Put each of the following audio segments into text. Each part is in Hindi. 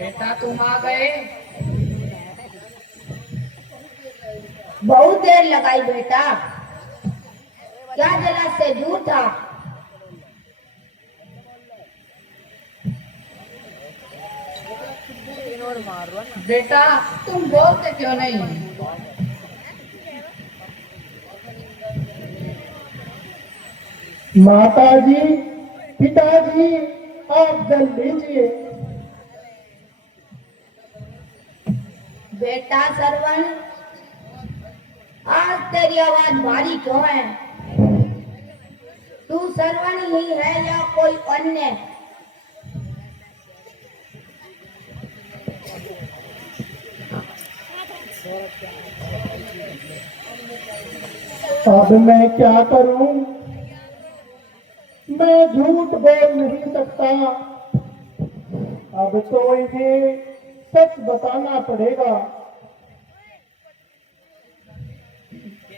बेटा तुम आ गए। बहुत देर लगाई बेटा, क्या जरा से दूर था। बेटा तुम बोलते क्यों नहीं? माताजी, पिताजी, आप जल लीजिए। बेटा सरवण, आज तेरी आवाज भारी क्यों है? तू सरवण ही है या कोई अन्य? अब मैं क्या करूं? मैं झूठ बोल नहीं सकता। अब तो इन्हें सच बताना पड़ेगा।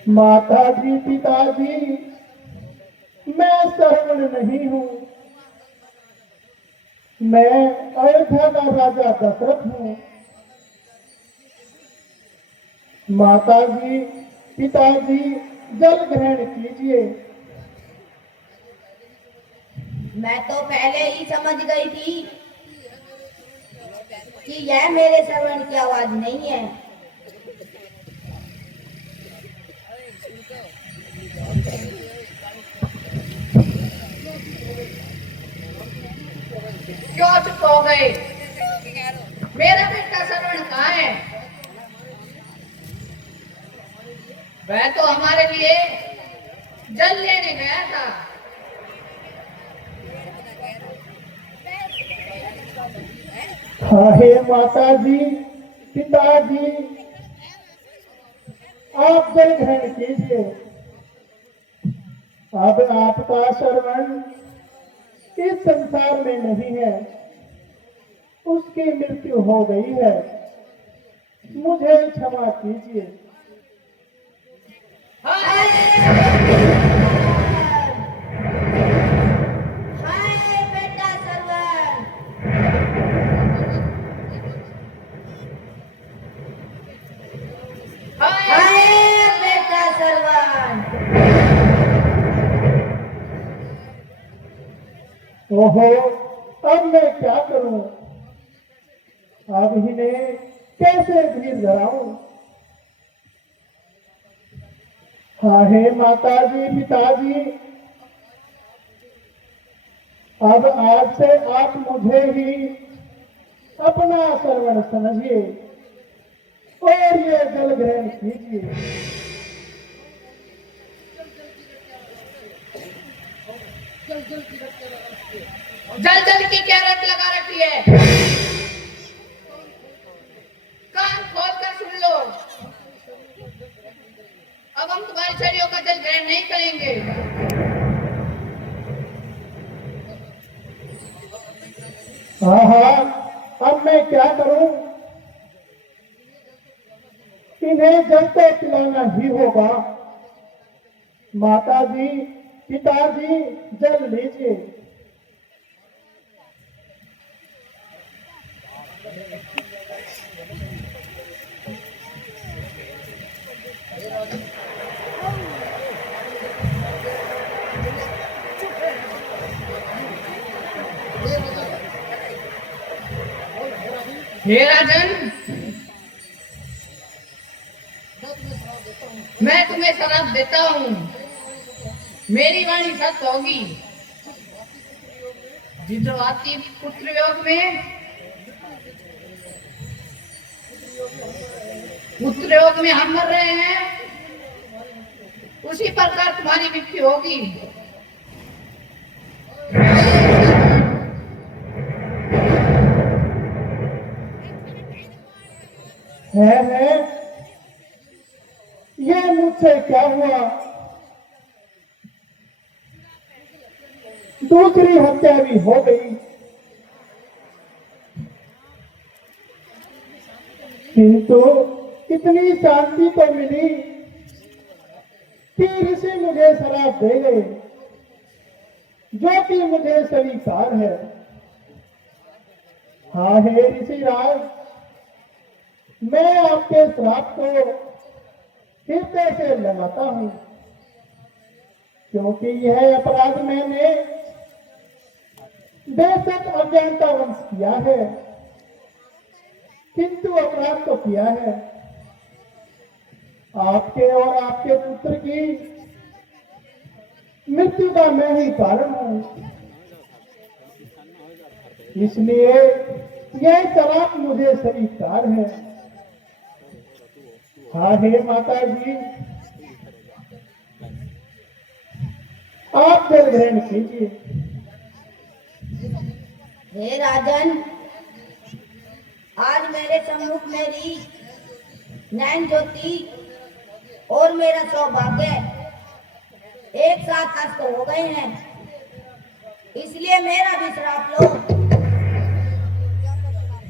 माताजी, पिताजी, मैं सरवण नहीं हूं। मैं अयोध्या का राजा दशरथ हूं। माताजी, पिताजी, जल ग्रहण कीजिए। मैं तो पहले ही समझ गई थी कि यह मेरे सरवण की आवाज नहीं है। क्यों चुप हो गए? मेरा बेटा सरवण कहाँ है? वह तो हमारे लिए जल लेने गया था। हे माताजी, पिताजी, आप जल ग्रहण कीजिए। अब आपका सरवण इस संसार में नहीं है। उसकी मृत्यु हो गई है। मुझे क्षमा कीजिए। हाय बेटा सरवण, हाय बेटा सरवण। ओहो, अब मैं क्या करूं? अब इन्हें कैसे धीर धराऊं? हे माताजी, पिताजी, अब आज से आप मुझे ही अपना सरवण समझिए और ये जल ग्रहण कीजिए। जल जल की क्या रट लगा रखी है? कान खोल कर सुन लो। अब हम तुम्हारी छड़ियों का जल ग्रहण नहीं करेंगे। अब मैं क्या करूं? इन्हें जल तो पिलाना ही होगा। माताजी, पिताजी, जल लीजिए। हे राजन, मैं तुम्हें शराब देता हूँ। मेरी वाणी सत्य होगी। जिद्रवाती पुत्र योग में, पुत्र योग में हम मर रहे हैं, उसी प्रकार तुम्हारी मृत्यु होगी। दूसरी हत्या भी हो गई, किंतु इतनी शांति तो मिली कि ऋषि मुझे शराब दे गए, जो कि मुझे स्वीकार है। हाँ हे ऋषिराज, मैं आपके श्राप को हृदय से लगाता हूं, क्योंकि यह अपराध मैंने बेशक अज्ञानतावंश किया है, किंतु अपराध तो किया है। आपके और आपके पुत्र की मृत्यु का मैं ही कारण हूं, इसलिए यह शराप मुझे स्वीकार है। हाँ हे माता जी, आप जल ग्रहण कीजिए। हे राजन, आज मेरे सम्मुख मेरी नैन ज्योति और मेरा सौभाग्य एक साथ अस्त हो गए हैं, इसलिए मेरा भी श्राप लो।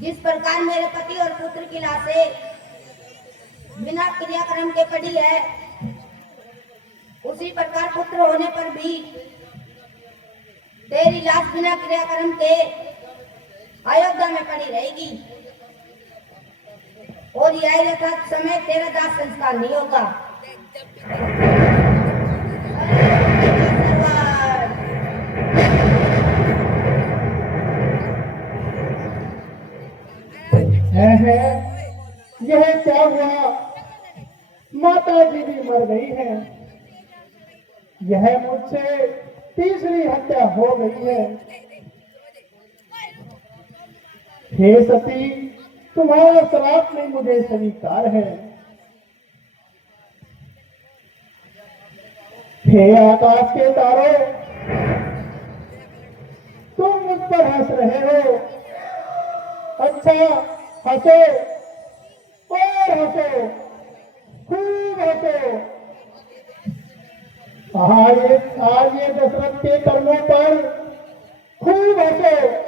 जिस प्रकार मेरे पति और पुत्र की लाशें बिना क्रियाक्रम के पड़ी है, उसी प्रकार पुत्र होने पर भी तेरी लाश बिना क्रियाक्रम के अयोध्या में पड़ी रहेगी, और यह यथार्थ समय तेरा दाह संस्कार नहीं होगा। है यह क्या हुआ? माता जी भी मर गई है, यह मुझसे तीसरी हत्या हो गई है। हे सती, तुम्हारा श्राप में मुझे स्वीकार है। हे आकाश के तारों, तुम मुझ पर हंस रहे हो। अच्छा, हंसो और हंसो, खूब हंसो। आज ये दशरथ के कर्मों पर खूब हंसो।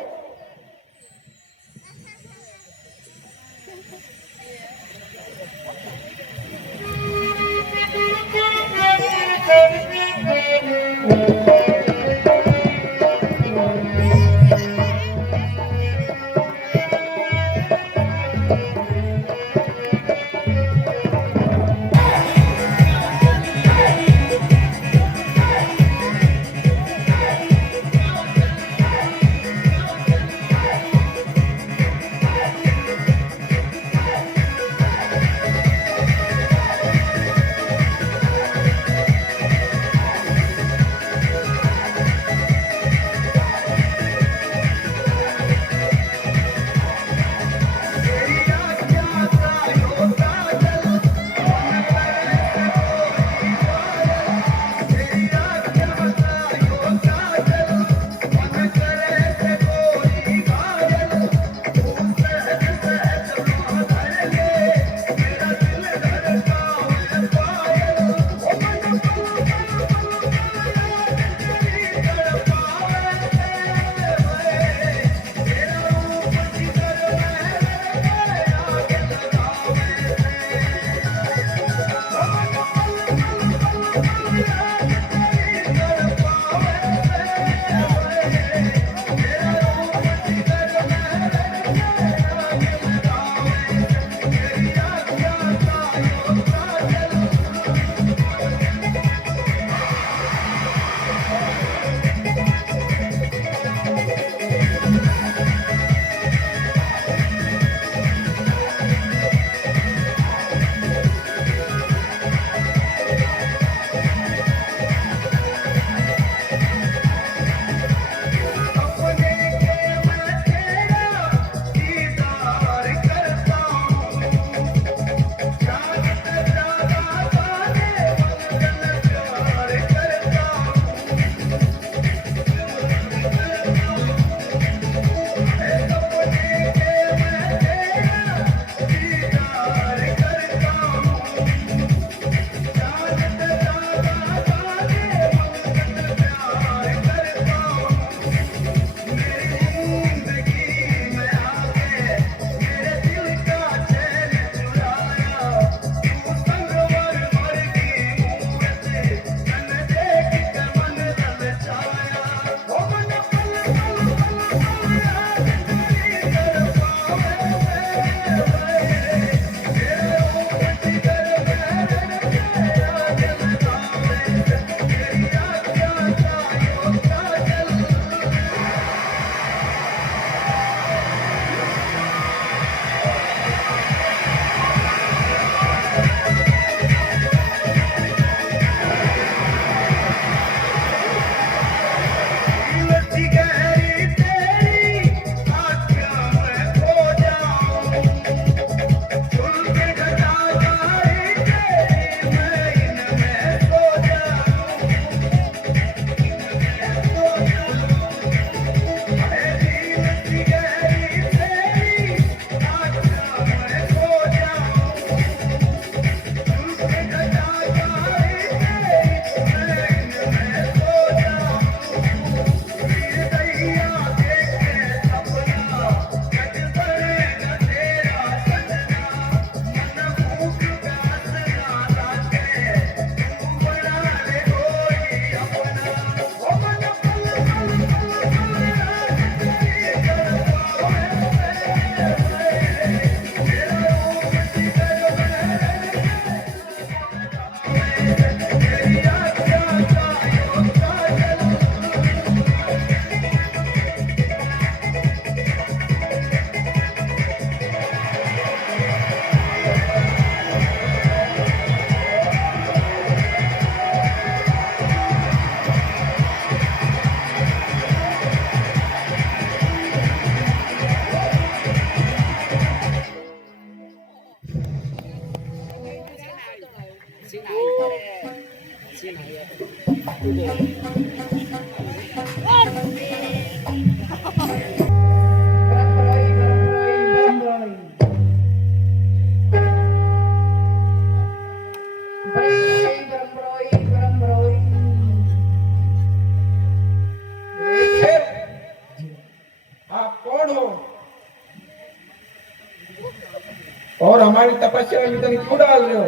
हमारी तपस्या में विघ्न क्यों डाल रहे हो?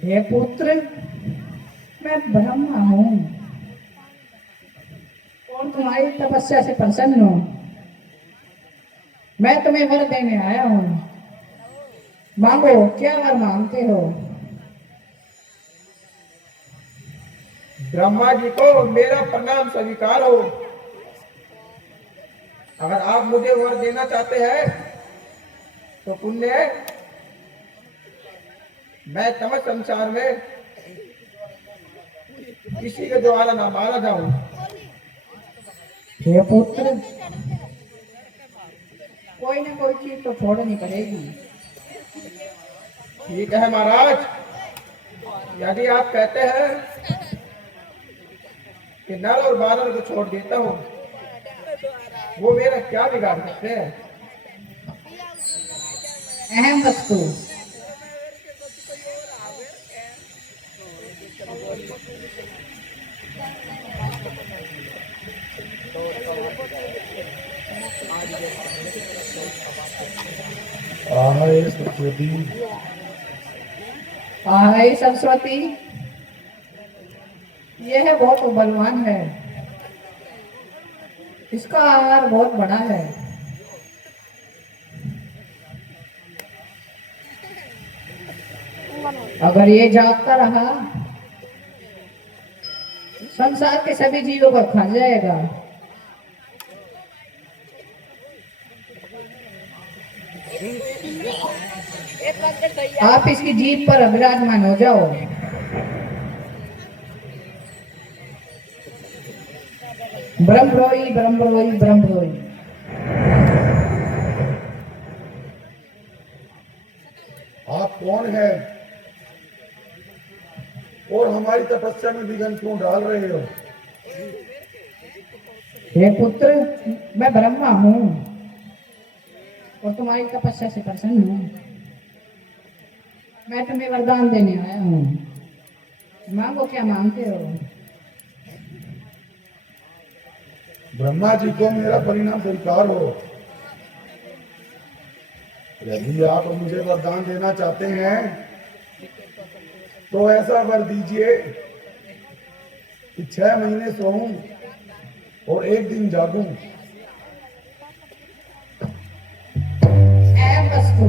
हे पुत्र, मैं ब्रह्मा हूँ और तुम्हारी तपस्या से प्रसन्न हूँ। मैं तुम्हें वर देने आया हूँ, मांगो, क्या वर मांगते हो? ब्रह्मा जी को मेरा प्रणाम स्वीकार हो। अगर आप मुझे वर देना चाहते हैं तो पुण्य है, मैं तमस संसार में किसी के द्वारा ना मारा जाऊं। हे पुत्र, कोई ना कोई चीज तो छोड़नी पड़ेगी। ठीक है महाराज, यदि आप कहते हैं कि नर और बानर को छोड़ देता हूँ, वो मेरा क्या बिगाड़ सकते हैं? अहम वस्तु। आहाय सरस्वती। आहाय सरस्वती, यह बहुत बलवान है, इसका आहार बहुत बड़ा है। अगर ये जागता रहा, संसार के सभी जीवों को खा जाएगा। आप इसकी जीभ पर विराजमान हो जाओ। ब्रह्मरोई ब्रह्मरोई ब्रह्मरोई। आप कौन है और हमारी तपस्या में विघ्न क्यों डाल रहे हो? हे पुत्र, मैं ब्रह्मा हूँ और तुम्हारी तपस्या से प्रसन्न हूँ। मैं तुम्हें वरदान देने आया हूँ, मांगो, क्या मांगते हो? ब्रह्मा जी को मेरा परिणाम स्वीकार हो। यदि आप मुझे वरदान देना चाहते हैं तो ऐसा वर दीजिए कि 6 महीने सोऊं और 1 दिन जागूं। अहम वस्तु।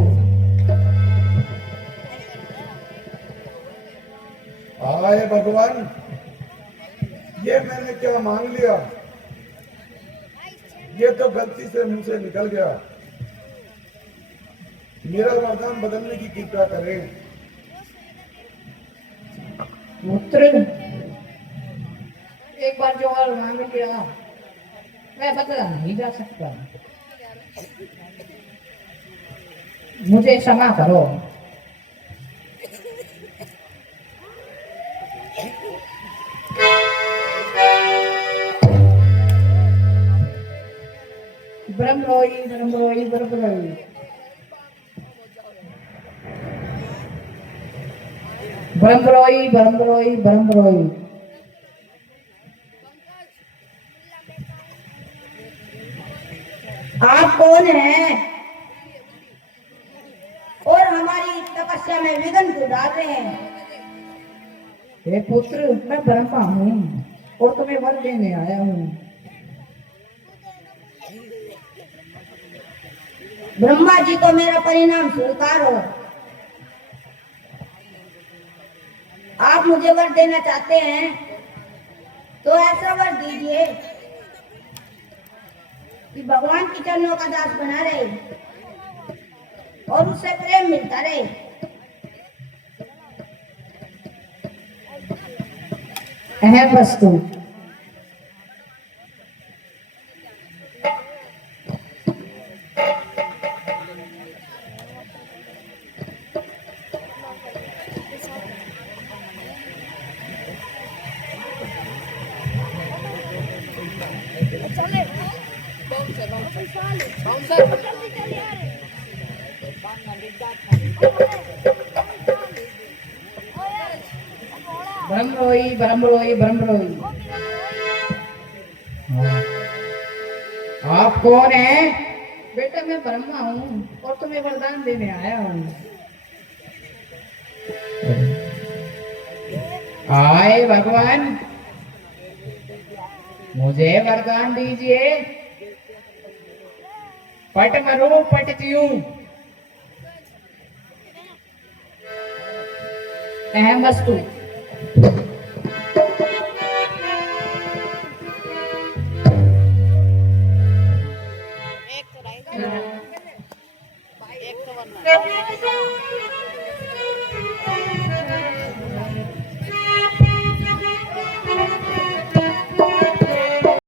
आए भगवान, ये मैंने क्या मांग लिया? ये तो गलती से मुंह से निकल गया। मेरा वरदान बदलने की कृपा करें। पुत्र, एक बार जो और मांग लिया, मैं बदला नहीं जा सकता। मुझे क्षमा करो। ब्रह्मरोई ब्रह्मरोई ब्रह्मरोई। ब्रह्मरोई ब्रह्मरोई ब्रह्मरोई। आप कौन हैं और हमारी तपस्या में विघ्न क्यों डाल रहे हैं? हे पुत्र, मैं ब्रह्मा हूँ और तुम्हें वर देने आया हूँ। ब्रह्मा जी को मेरा परिणाम स्वीकार हो। आप मुझे वर देना चाहते हैं तो ऐसा वर दीजिए कि भगवान की चरणों का दास बना रहे और उससे प्रेम मिलता रहे। अहम वस्तु। ब्रह्मरोई ब्रह्मरोई ब्रह्मरोई। आप कौन हैं बेटा मैं ब्रह्मा हूँ और तुम्हें वरदान देने आया हूँ। आए भगवान, मुझे वरदान दीजिए। पट मरू पट जीऊं। अहम वस्तु